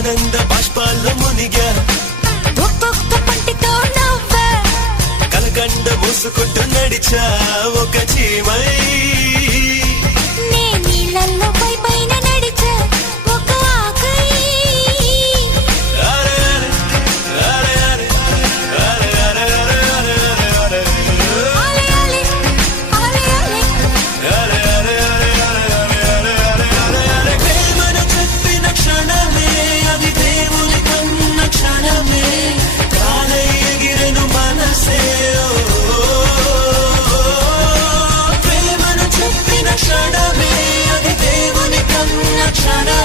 ఆనంద బాష్పాల్లో మునిగా ఒక్కొక్క పంటితో నవ్వా కలకండ మూసుకుంటూ నడిచా ఒక చీమై నే నీళ్ళల్లో పై పైన నడిచా ఒక ఆకై అరే అరే అరే అరే అరే అరే ఆలే ఆలే ఆలే ఆలే అరే అరే ప్రేమను చెప్పిన క్షణమే అది దేవుని కన్న క్షణమే కాలై ఎగిరెను మనసే ప్రేమను చెప్పిన క్షణమే అది దేవుని కన్న క్షణమే